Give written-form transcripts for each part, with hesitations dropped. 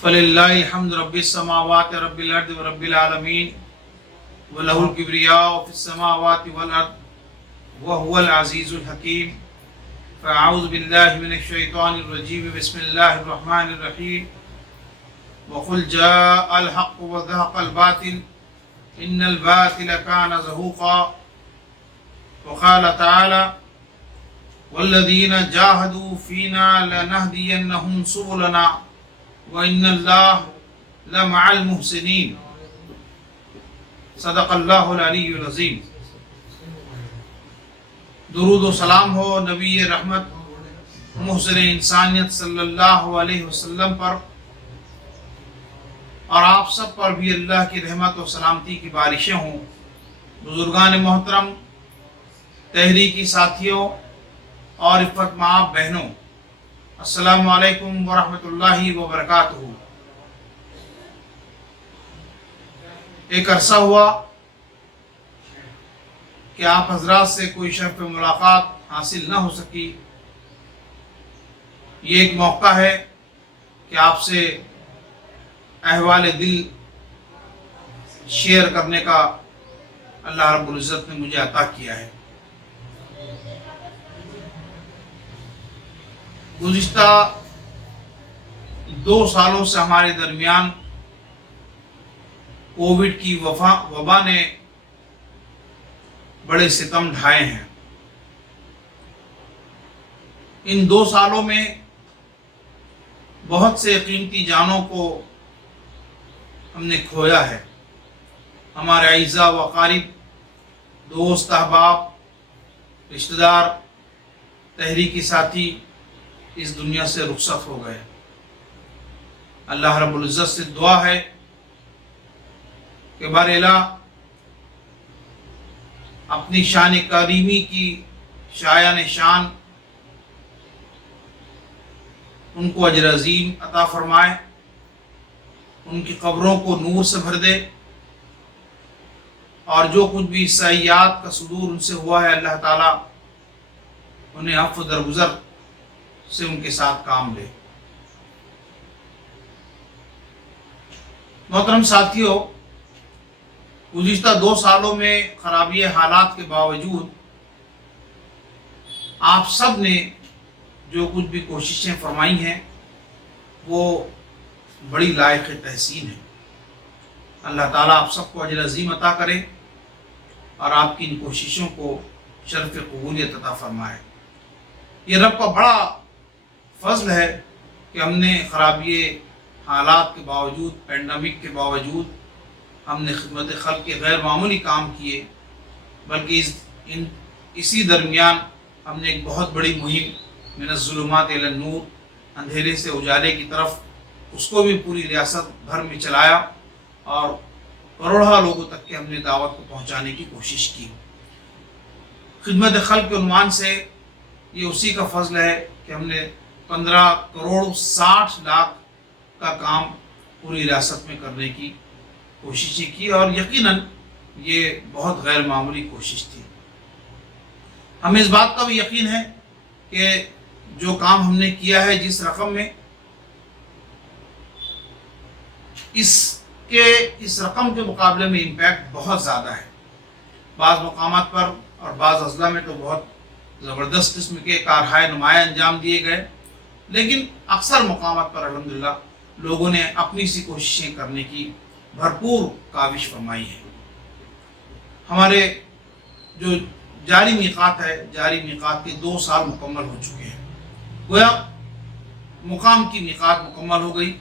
فللہ الحمد رب السماوات رب الارض ورب العالمین وله الكبریاء فی السماوات والارض وهو العزیز الحکیم فاعوذ باللہ من الشیطان الرجیم بسم اللہ الرحمن الرحیم وقل جاء الحق وزهق الباطل ان الباطل كان زهوقا وقال تعالى والذین جاہدوا فینا لنہدینہم سبلنا وَإِنَّ اللَّهَ لَمَعَ الْمُحْسِنِينَ صدق اللہ العلی العظیم۔ درود و سلام ہو نبی رحمت محسن انسانیت صلی اللہ علیہ وسلم پر، اور آپ سب پر بھی اللہ کی رحمت و سلامتی کی بارشیں ہوں۔ بزرگان محترم، تحریکی ساتھیوں اور عفت مآب بہنوں، السلام علیکم ورحمۃ اللہ وبرکاتہ۔ ایک عرصہ ہوا کہ آپ حضرات سے کوئی شرف ملاقات حاصل نہ ہو سکی۔ یہ ایک موقع ہے کہ آپ سے احوال دل شیئر کرنے کا اللہ رب العزت نے مجھے عطا کیا ہے۔ گزشتہ 2 سالوں سے ہمارے درمیان کووڈ کی وبا نے بڑے ستم ڈھائے ہیں۔ ان 2 سالوں میں بہت سے قیمتی جانوں کو ہم نے کھویا ہے۔ ہمارے اعزاء و اقارب، دوست، احباب، رشتہ دار، تحریکی ساتھی اس دنیا سے رخصت ہو گئے۔ اللہ رب العزت سے دعا ہے کہ بار الہ اپنی شان کریمی کی شایان شان ان کو اجر عظیم عطا فرمائے، ان کی قبروں کو نور سے بھر دے، اور جو کچھ بھی سیئات کا صدور ان سے ہوا ہے اللہ تعالیٰ انہیں عفو درگزر سے ان کے ساتھ کام لے۔ محترم ساتھیوں، گزشتہ 2 سالوں میں خرابی حالات کے باوجود آپ سب نے جو کچھ بھی کوششیں فرمائی ہیں وہ بڑی لائق تحسین ہیں۔ اللہ تعالیٰ آپ سب کو اجر عظیم عطا کرے اور آپ کی ان کوششوں کو شرف قبولیت عطا فرمائے۔ یہ رب کا بڑا فضل ہے کہ ہم نے خرابی حالات کے باوجود، پینڈیمک کے باوجود ہم نے خدمت خلق کے غیر معمولی کام کیے، بلکہ اسی درمیان ہم نے ایک بہت بڑی مہم من الظلمات الی النور، اندھیرے سے اجالے کی طرف، اس کو بھی پوری ریاست بھر میں چلایا اور کروڑوں لوگوں تک کے ہم نے دعوت کو پہنچانے کی کوشش کی۔ خدمت خلق کے عنوان سے یہ اسی کا فضل ہے کہ ہم نے 15 کروڑ 60 لاکھ کا کام پوری ریاست میں کرنے کی کوششیں کی، اور یقیناً یہ بہت غیر معمولی کوشش تھی۔ ہمیں اس بات کا بھی یقین ہے کہ جو کام ہم نے کیا ہے جس رقم میں، اس رقم کے مقابلے میں امپیکٹ بہت زیادہ ہے۔ بعض مقامات پر اور بعض اضلاع میں تو بہت زبردست قسم کے کارہائے نمایاں انجام دیے گئے، لیکن اکثر مقامات پر الحمدللہ لوگوں نے اپنی سی کوششیں کرنے کی بھرپور کاوش فرمائی ہے۔ ہمارے جو جاری میقات ہے، جاری میقات کے 2 سال مکمل ہو چکے ہیں۔ گویا مقام کی میقات مکمل ہو گئی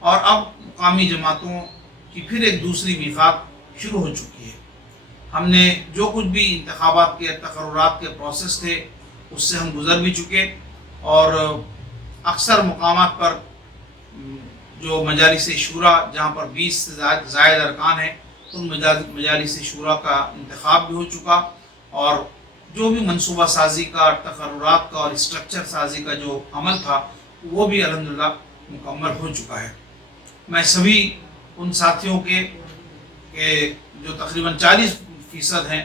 اور اب مقامی جماعتوں کی پھر ایک دوسری میقات شروع ہو چکی ہے۔ ہم نے جو کچھ بھی انتخابات کے تقررات کے پروسیس تھے اس سے ہم گزر بھی چکے، اور اکثر مقامات پر جو مجالس شورا جہاں پر 20 سے زائد ارکان ہیں، ان مجالس شورا کا انتخاب بھی ہو چکا، اور جو بھی منصوبہ سازی کا، تقررات کا اور اسٹرکچر سازی کا جو عمل تھا وہ بھی الحمدللہ مکمل ہو چکا ہے۔ میں سبھی ان ساتھیوں کے جو تقریباً 40% ہیں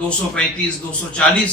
235-240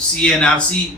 CNRC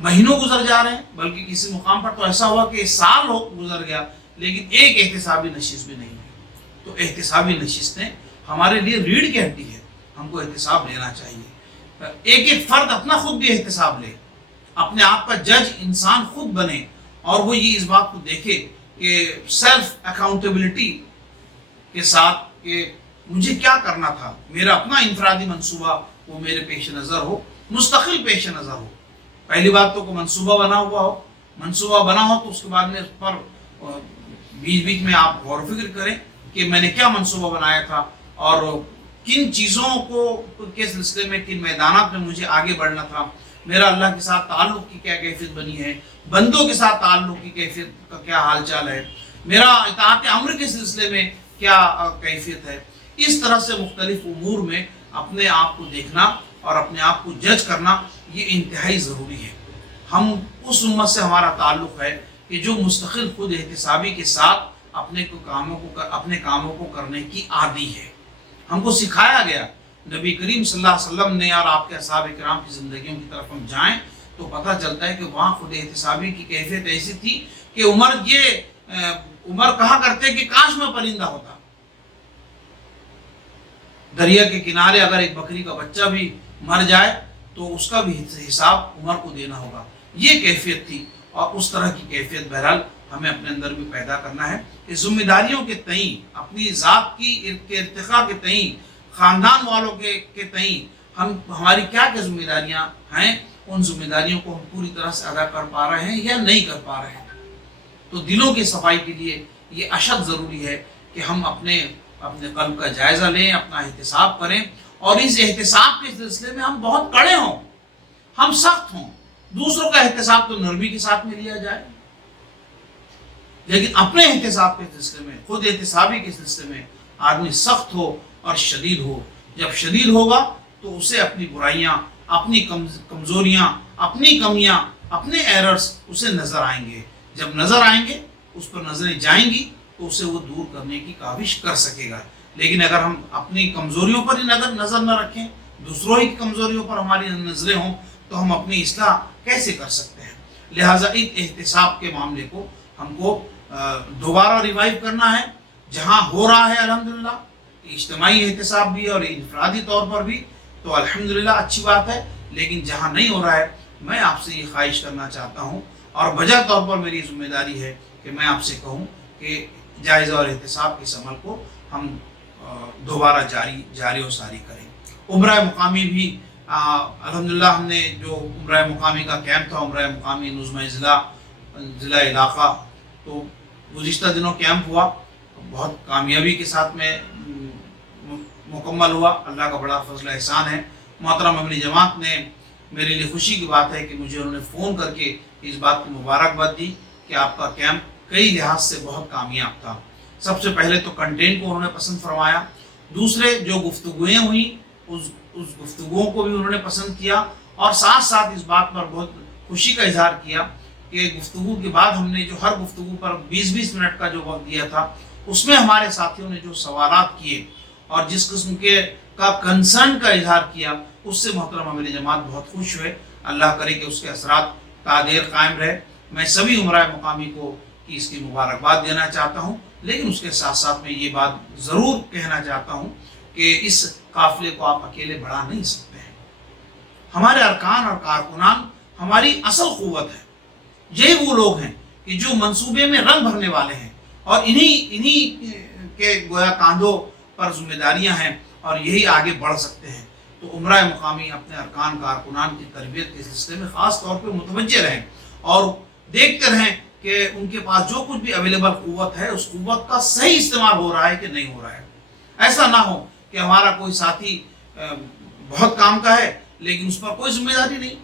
مہینوں گزر جا رہے ہیں، بلکہ کسی مقام پر تو ایسا ہوا کہ سال گزر گیا لیکن ایک احتسابی نشست بھی نہیں ہوئی۔ تو احتسابی نشستیں ہمارے لیے ریڑھ کی ہڈی ہے، ہم کو احتساب لینا چاہیے۔ ایک ایک فرد اپنا خود بھی احتساب لے، اپنے آپ کا جج انسان خود بنے، اور وہ یہ اس بات کو دیکھے کہ سیلف اکاؤنٹیبلٹی کے ساتھ کہ مجھے کیا کرنا تھا، میرا اپنا انفرادی منصوبہ وہ میرے پیش نظر ہو، مستقل پیش نظر ہو۔ پہلی بات تو منصوبہ بنا ہوا ہو، منصوبہ بنا ہو تو اس کے بعد میں اس پر بیچ بیچ میں آپ غور و فکر کریں کہ میں نے کیا منصوبہ بنایا تھا، اور کن چیزوں کو کے سلسلے میں، کن میدانات میں مجھے آگے بڑھنا تھا، میرا اللہ کے ساتھ تعلق کی کیا کیفیت بنی ہے، بندوں کے ساتھ تعلق کی کیفیت کا کیا حال چال ہے، میرا اطاعت امر کے سلسلے میں کیا کیفیت ہے۔ اس طرح سے مختلف امور میں اپنے آپ کو دیکھنا اور اپنے آپ کو جج کرنا یہ انتہائی ضروری ہے۔ ہم اس امت سے ہمارا تعلق ہے کہ جو مستقل خود احتسابی کے ساتھ اپنے کاموں کو کرنے کی عادی ہے۔ ہم کو سکھایا گیا، نبی کریم صلی اللہ علیہ وسلم نے اور آپ کے اصحاب کرام کی زندگیوں کی طرف ہم جائیں تو پتہ چلتا ہے کہ وہاں خود احتسابی کی کیفیت ایسی تھی کہ عمر کہا کرتے کہ کاش میں پرندہ ہوتا۔ دریا کے کنارے اگر ایک بکری کا بچہ بھی مر جائے تو اس کا بھی حساب عمر کو دینا ہوگا، یہ کیفیت تھی۔ اور اس طرح کی کیفیت بہرحال ہمیں اپنے اندر بھی پیدا کرنا ہے کہ ذمہ داریوں کے تئیں، اپنی ذات کی ارتقاء کے تئیں، خاندان والوں کے تئیں ہماری کیا کیا ذمہ داریاں ہیں، ان ذمہ داریوں کو ہم پوری طرح سے ادا کر پا رہے ہیں یا نہیں کر پا رہے ہیں۔ تو دلوں کی صفائی کے لیے یہ اشد ضروری ہے کہ ہم اپنے قلب کا جائزہ لیں، اپنا احتساب کریں، اور اس احتساب کے سلسلے میں ہم بہت کڑے ہوں، ہم سخت ہوں۔ دوسروں کا احتساب تو نرمی کے ساتھ میں لیا جائے، لیکن اپنے احتساب کے سلسلے میں، خود احتسابی کے سلسلے میں آدمی سخت ہو اور شدید ہو۔ جب شدید ہوگا تو اسے اپنی برائیاں، اپنی کمزوریاں، اپنی کمیاں، اپنے ایررز اسے نظر آئیں گے۔ جب نظر آئیں گے، اس پر نظریں جائیں گی تو اسے وہ دور کرنے کی کاوش کر سکے گا۔ لیکن اگر ہم اپنی کمزوریوں پر ہی نظر نہ رکھیں، دوسروں ہی کی کمزوریوں پر ہماری نظریں ہوں، تو ہم اپنی اصلاح کیسے کر سکتے ہیں؟ لہٰذا اس احتساب کے معاملے کو ہم کو دوبارہ ریوائیو کرنا ہے۔ جہاں ہو رہا ہے الحمدللہ اجتماعی احتساب بھی اور انفرادی طور پر بھی، تو الحمدللہ اچھی بات ہے، لیکن جہاں نہیں ہو رہا ہے میں آپ سے یہ خواہش کرنا چاہتا ہوں، اور بجا طور پر میری ذمہ داری ہے کہ میں آپ سے کہوں کہ جائزہ اور احتساب کے اس عمل کو ہم دوبارہ جاری و ساری کریں۔ عمرہ مقامی بھی الحمدللہ ہم نے جو عمرہ مقامی کا کیمپ تھا، عمرہ مقامی نظم ضلع علاقہ، تو گزشتہ دنوں کیمپ ہوا، بہت کامیابی کے ساتھ میں مکمل ہوا۔ اللہ کا بڑا فضل احسان ہے۔ محترم اپنی جماعت نے میرے لیے خوشی کی بات ہے کہ مجھے انہوں نے فون کر کے اس بات کی مبارکباد دی کہ آپ کا کیمپ کئی لحاظ سے بہت کامیاب تھا۔ سب سے پہلے تو کنٹینٹ کو انہوں نے پسند فرمایا، دوسرے جو گفتگویں ہوئیں اس گفتگوؤں کو بھی انہوں نے پسند کیا، اور ساتھ ساتھ اس بات پر بہت خوشی کا اظہار کیا کہ گفتگو کے بعد ہم نے جو ہر گفتگو پر 20-20 منٹ کا جو وقت دیا تھا، اس میں ہمارے ساتھیوں نے جو سوالات کیے اور جس قسم کا کنسرن کا اظہار کیا، اس سے محترم میری جماعت بہت خوش ہوئے۔ اللہ کرے کہ اس کے اثرات تا دیر قائم رہے۔ میں سبھی عمرہ مقامی کو اس کی مبارکباد دینا چاہتا ہوں، لیکن اس کے ساتھ ساتھ میں یہ بات ضرور کہنا چاہتا ہوں کہ اس قافلے کو آپ اکیلے بڑھا نہیں سکتے ہیں۔ ہمارے ارکان اور کارکنان ہماری اصل قوت ہے۔ یہی وہ لوگ ہیں کہ جو منصوبے میں رنگ بھرنے والے ہیں، اور انہی کے گویا کاندھوں پر ذمہ داریاں ہیں، اور یہی آگے بڑھ سکتے ہیں۔ تو عمرہ مقامی اپنے ارکان کارکنان کی تربیت کے سلسلے میں خاص طور پہ متوجہ رہیں، اور دیکھتے رہیں کہ ان کے پاس جو کچھ بھی اویلیبل قوت ہے، اس قوت کا صحیح استعمال ہو رہا ہے کہ نہیں ہو رہا ہے۔ ایسا نہ ہو کہ ہمارا کوئی ساتھی بہت کام کا ہے لیکن اس پر کوئی ذمہ داری نہیں،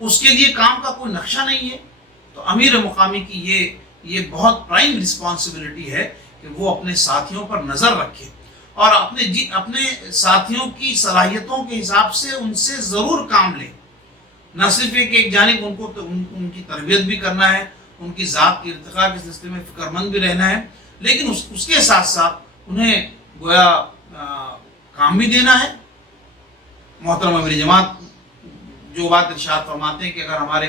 اس کے لیے کام کا کوئی نقشہ نہیں ہے۔ تو امیر مقامی کی یہ بہت پرائم رسپانسبلٹی ہے کہ وہ اپنے ساتھیوں پر نظر رکھے، اور اپنے ساتھیوں کی صلاحیتوں کے حساب سے ان سے ضرور کام لے۔ نہ صرف ایک جانب ان کی تربیت بھی کرنا ہے، ان کی ذات کی ارتقاء کے سلسلے میں فکر مند بھی رہنا ہے، لیکن اس کے ساتھ ساتھ انہیں گویا کام بھی دینا ہے۔ محترم میری جماعت جو بات ارشاد فرماتے ہیں کہ اگر ہمارے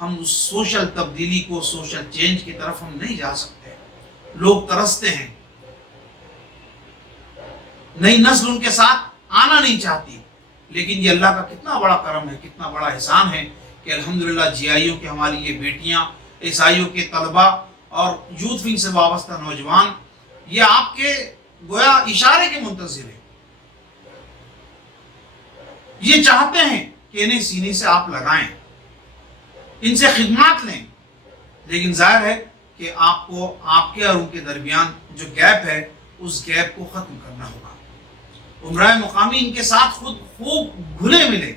ہم اس سوشل تبدیلی کو، سوشل چینج کی طرف ہم نہیں جا سکتے. لوگ ترستے ہیں، نئی نسل ان کے ساتھ آنا نہیں چاہتی، لیکن یہ اللہ کا کتنا بڑا کرم ہے، کتنا بڑا احسان ہے کہ الحمدللہ جی آئی او کے ہماری یہ بیٹیاں، ایس آئی او کے طلبہ اور یوتھ ونگ سے وابستہ نوجوان یہ آپ کے گویا اشارے کے منتظر ہیں. یہ چاہتے ہیں کہ انہیں سینے سے آپ لگائیں، ان سے خدمات لیں، لیکن ظاہر ہے کہ آپ کو آپ کے اور ان کے درمیان جو گیپ ہے اس گیپ کو ختم کرنا ہوگا. عمرہ مقامی ان کے ساتھ خود خوب گھلے ملے،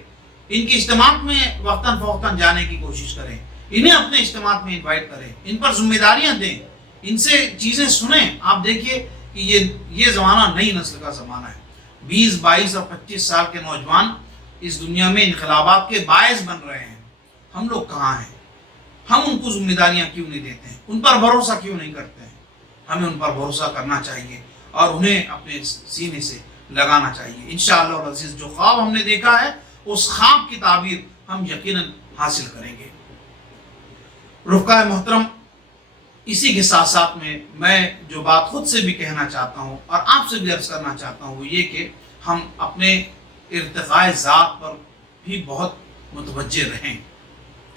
ان کے اجتماعات میں وقتاً فوقتاً جانے کی کوشش کریں، انہیں اپنے اجتماعات میں انوائٹ کریں، ان پر ذمہ داریاں دیں، ان سے چیزیں سنیں. آپ دیکھیے کہ یہ زمانہ نئی نسل کا زمانہ ہے. 20، 22 اور 25 سال کے نوجوان اس دنیا میں انقلابات کے باعث بن رہے ہیں. ہم لوگ کہاں ہیں؟ ہم ان کو ذمہ داریاں کیوں نہیں دیتے ہیں؟ ان پر بھروسہ کیوں نہیں کرتے ہیں؟ ہمیں ان پر بھروسہ کرنا چاہیے اور انہیں اپنے سینے سے لگانا چاہیے. انشاءاللہ العزیز جو خواب ہم نے دیکھا ہے اس خواب کی تعبیر ہم یقیناً حاصل کریں گے. رفقائے محترم، اسی کے ساتھ ساتھ میں جو بات خود سے بھی کہنا چاہتا ہوں اور آپ سے بھی عرض کرنا چاہتا ہوں وہ یہ کہ ہم اپنے ارتقاء ذات پر بھی بہت متوجہ رہیں.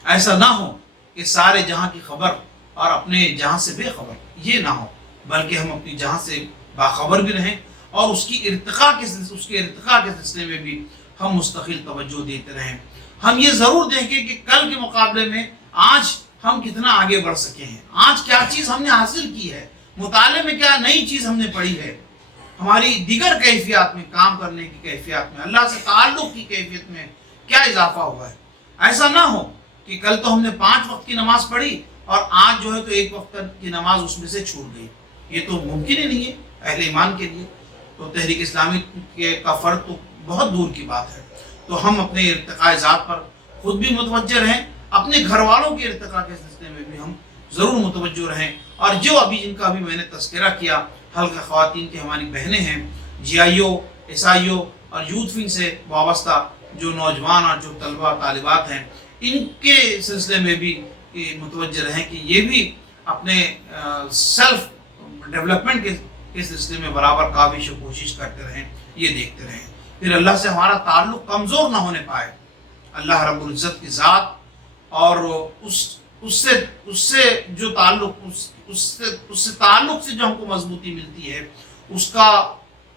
ایسا نہ ہو کہ سارے جہاں کی خبر اور اپنے جہاں سے بے خبر، یہ نہ ہو، بلکہ ہم اپنی جہاں سے باخبر بھی رہیں اور اس کے ارتقاء کے سلسلے میں بھی ہم مستقل توجہ دیتے رہیں. ہم یہ ضرور دیکھیں کہ کل کے مقابلے میں آج ہم کتنا آگے بڑھ سکے ہیں، آج کیا چیز ہم نے حاصل کی ہے، مطالعے میں کیا نئی چیز ہم نے پڑھی ہے، ہماری دیگر کیفیات میں، کام کرنے کی کیفیات میں، اللہ سے تعلق کی کیفیت میں کیا اضافہ ہوا ہے. ایسا نہ ہو کہ کل تو ہم نے 5 وقت کی نماز پڑھی اور آج جو ہے تو 1 وقت کی نماز اس میں سے چھوٹ گئی. یہ تو ممکن ہی نہیں ہے اہل ایمان کے لیے. تو تحریک اسلامی کا فرد تو بہت دور کی بات ہے. تو ہم اپنے ارتقاء ذات پر خود بھی متوجہ رہیں، اپنے گھر والوں کے ارتقاء کے سلسلے میں بھی ہم ضرور متوجہ رہیں. اور جو جن کا بھی میں نے تذکرہ کیا، حلقہ خواتین کی ہماری بہنیں ہیں، جی آئی او، ایس آئی او اور یوتھ ونگ سے وابستہ جو نوجوان اور جو طلبہ طالبات ہیں، ان کے سلسلے میں بھی متوجہ رہیں کہ یہ بھی اپنے سیلف ڈیولپمنٹ کے سلسلے میں برابر کاوش و کوشش کرتے رہیں، یہ دیکھتے رہیں. پھر اللہ سے ہمارا تعلق کمزور نہ ہونے پائے. اللہ رب العزت کی ذات اور اس سے جو تعلق اس سے تعلق سے جو ہم کو مضبوطی ملتی ہے اس کا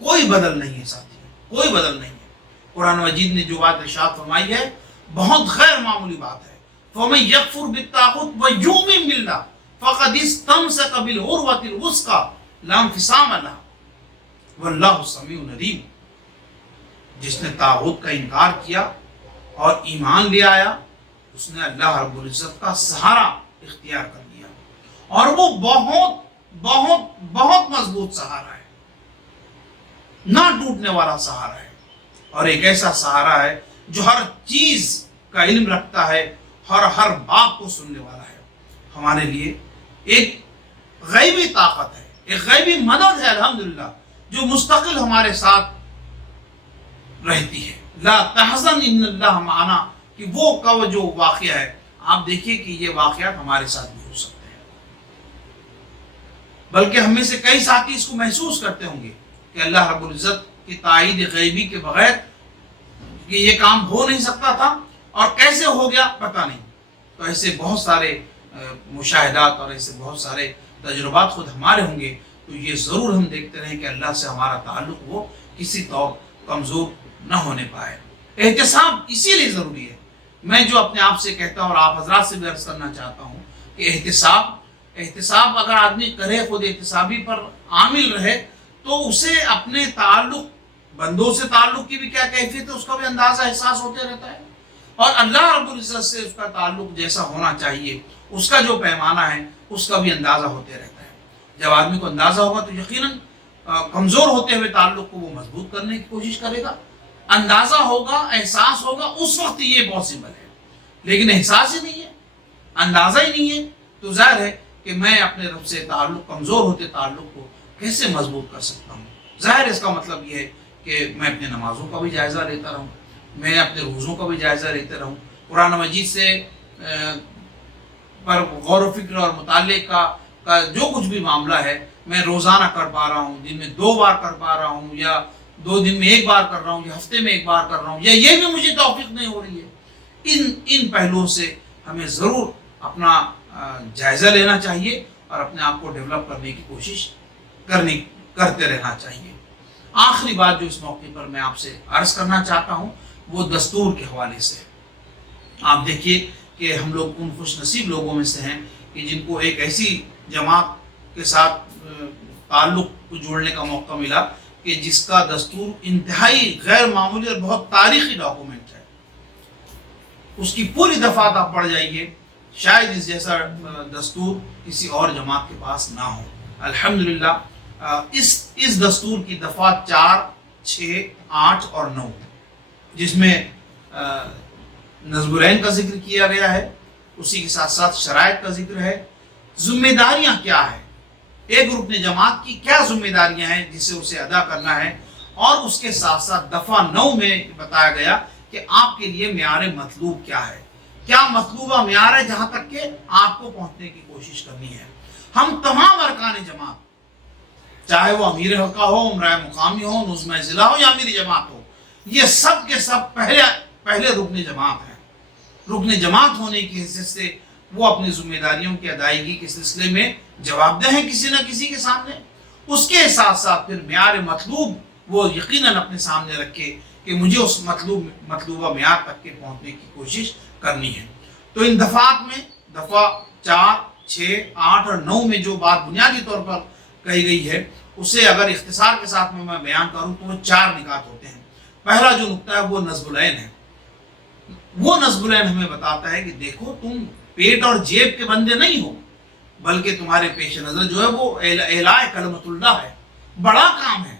کوئی بدل نہیں ہے ساتھی، کوئی بدل نہیں ہے. قرآن مجید نے جو بات ارشاد فرمائی ہے بہت غیر معمولی بات ہے. فَمَن يَكْفُرْ بِالطَّاغُوتِ وَيُؤْمِن بِاللَّهِ فَقَدِ اسْتَمْسَكَ بِالْعُرْوَةِ الْوُثْقَىٰ لَا انفصام لَهَا وَاللَّهُ سَمِيعٌ عَلِيمٌ. جس نے طاغوت کا انکار کیا اور ایمان لے آیا اس نے اللہ رب العزت کا سہارا اختیار کر لیا، اور وہ بہت بہت بہت مضبوط سہارا ہے، نہ ٹوٹنے والا سہارا ہے، اور ایک ایسا سہارا ہے جو ہر چیز کا علم رکھتا ہے اور ہر بات کو سننے والا ہے. ہمارے لیے ایک غیبی طاقت ہے، ایک غیبی مدد ہے الحمدللہ جو مستقل ہمارے ساتھ رہتی ہے. لا تحزن ان اللہ معنا، کہ وہ جو واقعہ ہے آپ دیکھیے کہ یہ واقعات ہمارے ساتھ بھی ہو سکتے ہیں، بلکہ ہم میں سے کئی ساتھی اس کو محسوس کرتے ہوں گے کہ اللہ رب العزت کی تائید غیبی کے بغیر کہ یہ کام ہو نہیں سکتا تھا اور کیسے ہو گیا پتہ نہیں. تو ایسے بہت سارے مشاہدات اور ایسے بہت سارے تجربات خود ہمارے ہوں گے. تو یہ ضرور ہم دیکھتے رہیں کہ اللہ سے ہمارا تعلق وہ کسی طور کمزور نہ ہونے پائے. احتساب اسی لیے ضروری ہے. میں جو اپنے آپ سے کہتا ہوں اور آپ حضرات سے بھی عرض کرنا چاہتا ہوں کہ احتساب اگر آدمی کرے، خود احتسابی پر عامل رہے، تو اسے اپنے تعلق بندوں سے تعلق کی بھی کیا کیفیت ہے اس کا بھی اندازہ احساس ہوتے رہتا ہے، اور اللہ رب العزت سے اس کا تعلق جیسا ہونا چاہیے اس کا جو پیمانہ ہے اس کا بھی اندازہ ہوتے رہتا ہے. جب آدمی کو اندازہ ہوگا تو یقیناً کمزور ہوتے ہوئے تعلق کو وہ مضبوط کرنے کی کوشش کرے گا. اندازہ ہوگا، احساس ہوگا، اس وقت یہ پاسبل ہے. لیکن احساس ہی نہیں ہے، اندازہ ہی نہیں ہے، تو ظاہر ہے کہ میں اپنے رب سے تعلق، کمزور ہوتے تعلق کو کیسے مضبوط کر سکتا ہوں. ظاہر اس کا مطلب یہ ہے کہ میں اپنے نمازوں کا بھی جائزہ لیتا رہوں، میں اپنے روزوں کا بھی جائزہ لیتے رہوں، قرآن مجید سے پر غور و فکر اور مطالعے کا جو کچھ بھی معاملہ ہے میں روزانہ کر پا رہا ہوں، دن میں 2 بار کر پا رہا ہوں، یا 2 دن میں 1 بار کر رہا ہوں، یا ہفتے میں 1 بار کر رہا ہوں، یا یہ بھی مجھے توفیق نہیں ہو رہی ہے، ان پہلوؤں سے ہمیں ضرور اپنا جائزہ لینا چاہیے اور اپنے آپ کو ڈیولپ کرنے کی کوشش کرتے رہنا چاہیے۔ آخری بات جو اس موقع پر میں آپ سے عرض کرنا چاہتا ہوں وہ دستور کے حوالے سے۔ آپ دیکھیے کہ ہم لوگ ان خوش نصیب لوگوں میں سے ہیں کہ جن کو ایک ایسی جماعت کے ساتھ تعلق کو جوڑنے کا موقع ملا کہ جس کا دستور انتہائی غیر معمولی اور بہت تاریخی ڈاکومنٹ ہے۔ اس کی پوری دفعات آپ پڑھ جائیے، شاید اس جیسا دستور کسی اور جماعت کے پاس نہ ہو۔ الحمدللہ اس دستور کی دفعات 4، 6، 8 اور 9، جس میں نظم العین کا ذکر کیا گیا ہے، اسی کے ساتھ ساتھ شرائط کا ذکر ہے، ذمہ داریاں کیا ہیں، ایک رکن جماعت کی کیا ذمہ داریاں ہیں جسے اسے ادا کرنا ہے، اور اس کے ساتھ ساتھ دفعہ 9 میں بتایا گیا کہ آپ کے لیے معیار مطلوب کیا ہے، کیا مطلوبہ معیار ہے جہاں تک کہ آپ کو پہنچنے کی کوشش کرنی ہے۔ ہم تمام ارکان جماعت، چاہے وہ امیر حلقہ ہو، امراء مقامی ہو، نظمہ ضلع ہو یا امیر جماعت ہو، یہ سب کے سب پہلے رکن جماعت ہیں۔ رکن جماعت ہونے کی حیثیت سے وہ اپنی ذمہ داریوں کی ادائیگی کے سلسلے میں جواب دہ ہیں کسی نہ کسی کے سامنے۔ اس کے ساتھ ساتھ پھر معیار مطلوب وہ یقیناً اپنے سامنے رکھے کہ مجھے اس مطلوبہ معیار تک کے پہنچنے کی کوشش کرنی ہے۔ تو ان دفعات میں دفعہ 4، 6، 8 اور 9 میں جو بات بنیادی طور پر کہی گئی ہے اسے اگر اختصار کے ساتھ میں بیان کروں تو وہ 4 نکات ہوتے ہیں۔ پہلا جو نقطہ ہے وہ نظم العین ہے۔ وہ نظم العین ہمیں بتاتا ہے کہ دیکھو تم پیٹ اور جیب کے بندے نہیں ہو، بلکہ تمہارے پیش نظر جو ہے وہ اعلاء کلمت اللہ ہے، بڑا کام ہے۔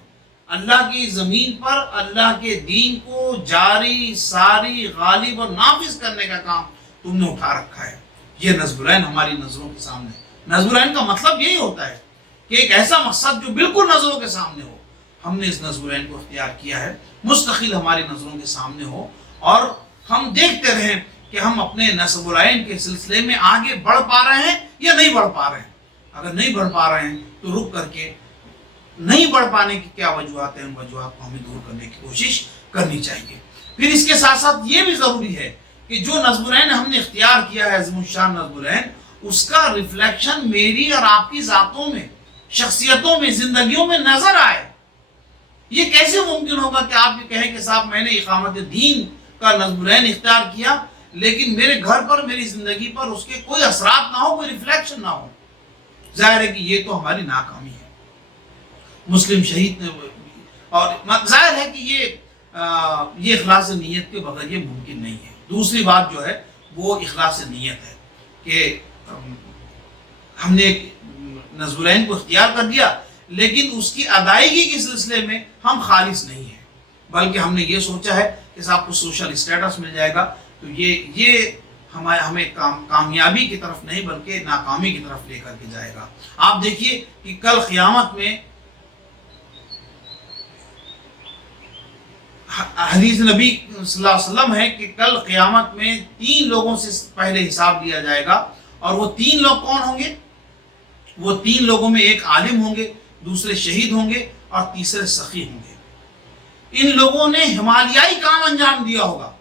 اللہ کی زمین پر اللہ کے دین کو جاری، ساری، غالب اور نافذ کرنے کا کام تم نے اٹھا رکھا ہے۔ یہ نظم العین ہماری نظروں کے سامنے ہے۔ نظم العین کا مطلب یہی ہوتا ہے کہ ایک ایسا مقصد جو بالکل نظروں کے سامنے ہو، ہم نے اس نظم العین کو اختیار کیا ہے، مستقل ہماری نظروں کے سامنے ہو، اور ہم دیکھتے رہیں کہ ہم اپنے نظم العین کے سلسلے میں آگے بڑھ پا رہے ہیں یا نہیں بڑھ پا رہے ہیں۔ اگر نہیں بڑھ پا رہے ہیں تو رک کر کے نہیں بڑھ پانے کی کیا وجوہات ہیں، ان وجوہات کو ہمیں دور کرنے کی کوشش کرنی چاہیے۔ پھر اس کے ساتھ ساتھ یہ بھی ضروری ہے کہ جو نظم العین ہم نے اختیار کیا ہے، عظیم الشان نظم العین، اس کا ریفلیکشن میری اور آپ کی ذاتوں میں، شخصیتوں میں، زندگیوں میں نظر آئے۔ یہ کیسے ممکن ہوگا کہ آپ یہ کہیں کہ صاحب میں نے اقامت دین کا نظم العین اختیار کیا لیکن میرے گھر پر، میری زندگی پر اس کے کوئی اثرات نہ ہو، کوئی ریفلیکشن نہ ہو؟ ظاہر ہے کہ یہ تو ہماری ناکامی ہے۔ مسلم شہید نے، اور ظاہر ہے کہ یہ اخلاص نیت کے بغیر یہ ممکن نہیں ہے۔ دوسری بات جو ہے وہ اخلاص نیت ہے کہ ہم نے نظم العین کو اختیار کر دیا لیکن اس کی ادائیگی کے سلسلے میں ہم خالص نہیں ہیں، بلکہ ہم نے یہ سوچا ہے کہ صاحب کو سوشل اسٹیٹس مل جائے گا تو یہ ہمیں کامیابی کی طرف نہیں بلکہ ناکامی کی طرف لے کر کے جائے گا۔ آپ دیکھیے کہ کل قیامت میں حدیث نبی صلی اللہ علیہ وسلم ہے کہ کل قیامت میں 3 لوگوں سے پہلے حساب لیا جائے گا، اور وہ 3 لوگ کون ہوں گے؟ وہ 3 لوگوں میں ایک عالم ہوں گے، دوسرے شہید ہوں گے اور تیسرے سخی ہوں گے۔ ان لوگوں نے ہمالیائی کام انجام دیا ہوگا،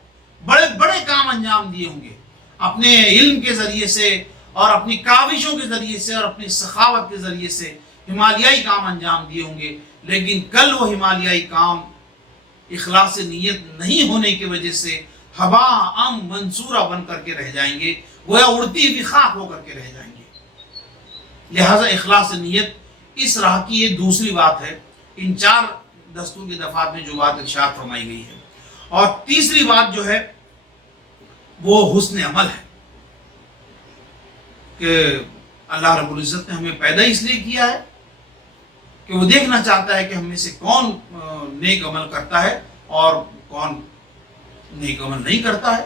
بڑے بڑے کام انجام دیے ہوں گے، اپنے علم کے ذریعے سے اور اپنی کاوشوں کے ذریعے سے اور اپنی سخاوت کے ذریعے سے ہمالیائی کام انجام دیے ہوں گے، لیکن کل وہ ہمالیائی کام اخلاص نیت نہیں ہونے کی وجہ سے ہوا منصورہ بن کر کے رہ جائیں گے، گویا اڑتی ہوئی خاک ہو کر کے رہ جائیں گے۔ لہذا اخلاص نیت اس راہ کی یہ دوسری بات ہے، ان 4 دستور کی دفعات میں جو بات ارشاد فرمائی گئی ہے۔ اور تیسری بات جو ہے وہ حسن عمل ہے کہ اللہ رب العزت نے ہمیں پیدا اس لیے کیا ہے کہ وہ دیکھنا چاہتا ہے کہ ہم میں سے کون نیک عمل کرتا ہے اور کون نیک عمل نہیں کرتا ہے۔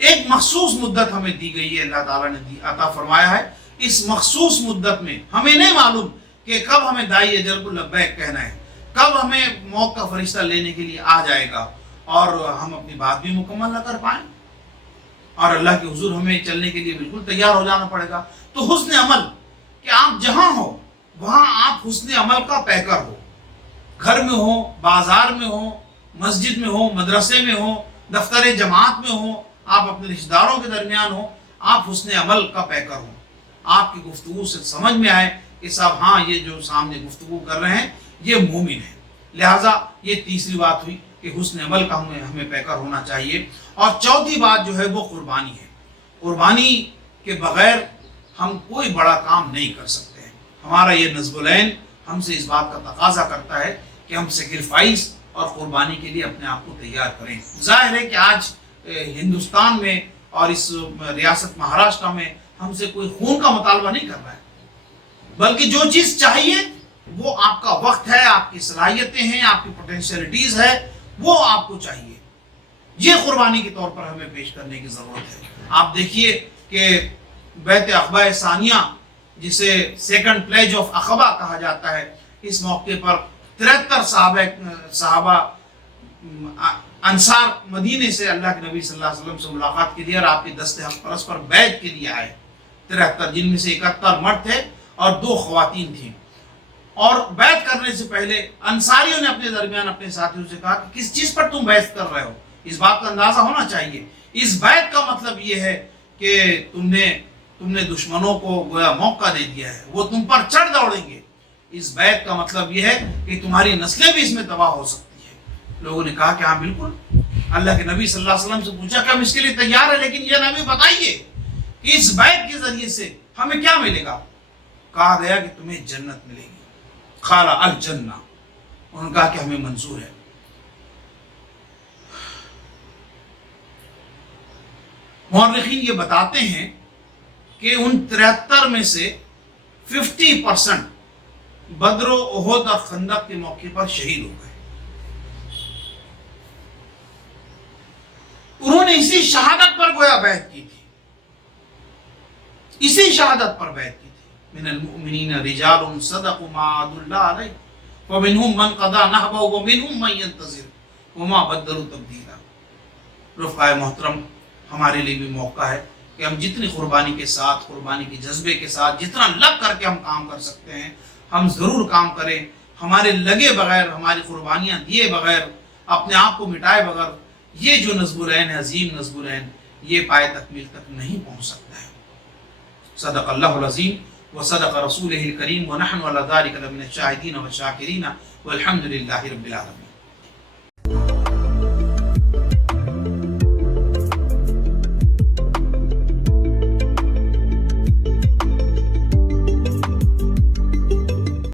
ایک مخصوص مدت ہمیں دی گئی ہے، اللہ تعالیٰ نے عطا فرمایا ہے۔ اس مخصوص مدت میں ہمیں نہیں معلوم کہ کب ہمیں داعی اجل کو لبیک کہنا ہے، کب ہمیں موت کا فرشتہ لینے کے لیے آ جائے گا اور ہم اپنی بات بھی مکمل نہ کر پائیں۔ اور اللہ کے حضور ہمیں چلنے کے لیے بالکل تیار ہو جانا پڑے گا۔ تو حسن عمل کہ آپ جہاں ہو وہاں آپ حسن عمل کا پیکر ہو، گھر میں ہو، بازار میں ہو، مسجد میں ہو، مدرسے میں ہو، دفتر جماعت میں ہو، آپ اپنے رشتہ داروں کے درمیان ہو، آپ حسن عمل کا پیکر ہو۔ آپ کی گفتگو سے سمجھ میں آئے کہ صاحب ہاں یہ جو سامنے گفتگو کر رہے ہیں یہ مومن ہے۔ لہٰذا یہ تیسری بات ہوئی کہ حسن عمل کا ہمیں پیکر ہونا چاہیے۔ اور چوتھی بات جو ہے وہ قربانی ہے۔ قربانی کے بغیر ہم کوئی بڑا کام نہیں کر سکتے ہیں۔ ہمارا یہ نصب العین ہم سے اس بات کا تقاضا کرتا ہے کہ ہم سیکریفائس اور قربانی کے لیے اپنے آپ کو تیار کریں۔ ظاہر ہے کہ آج ہندوستان میں اور اس ریاست مہاراشٹر میں ہم سے کوئی خون کا مطالبہ نہیں کر رہا ہے، بلکہ جو چیز چاہیے وہ آپ کا وقت ہے، آپ کی صلاحیتیں ہیں، آپ کی پوٹینشیلٹیز ہے، وہ آپ کو چاہیے۔ یہ قربانی کے طور پر ہمیں پیش کرنے کی ضرورت ہے۔ آپ دیکھیے کہ بیعت عقبہ ثانیہ جسے سیکنڈ پلیج آف عقبہ کہا جاتا ہے، اس موقع پر 73 صحابہ انصار مدینے سے اللہ کے نبی صلی اللہ علیہ وسلم سے ملاقات کے لیے اور آپ کے دست حق پرست پر بیعت کے لیے آئے۔ 73 جن میں سے 71 مرد تھے اور 2 خواتین تھیں۔ اور بیعت کرنے سے پہلے انصاریوں نے اپنے درمیان اپنے ساتھیوں سے کہا کہ کس چیز پر تم بیعت کر رہے ہو؟ اس بات کا اندازہ ہونا چاہیے۔ اس بیعت کا مطلب یہ ہے کہ تم نے دشمنوں کو گویا موقع دے دیا ہے، وہ تم پر چڑھ دوڑیں گے۔ اس بیعت کا مطلب یہ ہے کہ تمہاری نسلیں بھی اس میں تباہ ہو سکتی ہیں۔ لوگوں نے کہا کہ ہاں بالکل۔ اللہ کے نبی صلی اللہ علیہ وسلم سے پوچھا کہ ہم اس کے لیے تیار ہیں، لیکن یہ نبی بتائیے کہ اس بیعت کے ذریعے سے ہمیں کیا ملے گا؟ کہا گیا کہ تمہیں جنت ملے گی۔ قال الجنہ، انہوں نے کہا کہ ہمیں منظور ہے۔ مورخین یہ بتاتے ہیں کہ ان 73 میں سے 50% بدر و احد اور خندق کے موقع پر شہید ہو گئے۔ انہوں نے اسی شہادت پر گویا بیعت کی تھی، اسی شہادت پر بیعت کی تھی۔ من المؤمنین رجال صدقوا ما عاهدوا الله علیہ فمنهم من قضى نحبه ومنهم من ينتظر وما بدلوا تبدیلا۔ رفقائے محترم، ہمارے لیے بھی موقع ہے کہ ہم جتنی قربانی کے ساتھ، قربانی کے جذبے کے ساتھ جتنا لگ کر کے ہم کام کر سکتے ہیں ہم ضرور کام کریں۔ ہمارے لگے بغیر، ہماری قربانیاں دیے بغیر، اپنے آپ کو مٹائے بغیر یہ جو نصب العین ہے، عظیم نصب العین، یہ پائے تکمیل تک نہیں پہنچ سکتا ہے۔ صدق اللہ العظیم وصدق رسولہ الکریم ونحن علی ذلک لمن الشاہدین والشاکرین والحمد للہ رب العالمین۔